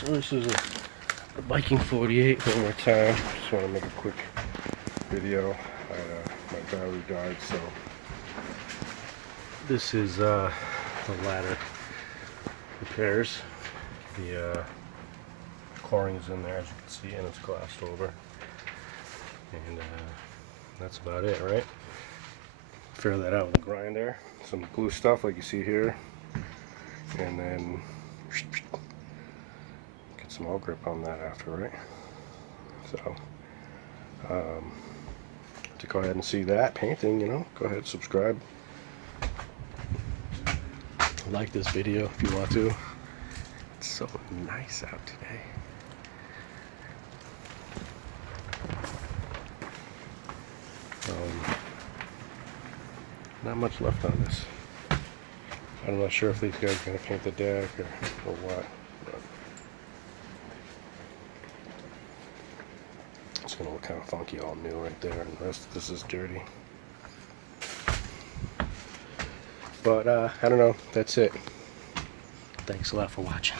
So this is a Viking 48 one more time. Just want to make a quick video. My battery died, so this is the ladder repairs. The coring is in there, as you can see, and it's glassed over. And that's about it, right? Figure that out with a grinder, some glue stuff like you see here, and then get some all grip on that after, right? So to go ahead and see that painting, you know, go ahead and subscribe, like this video if you want to. It's so nice out today. Not much left on this. I'm not sure if these guys are going to paint the deck or what. But it's going to look kind of funky all new right there, and the rest of this is dirty. But I don't know. That's it. Thanks a lot for watching.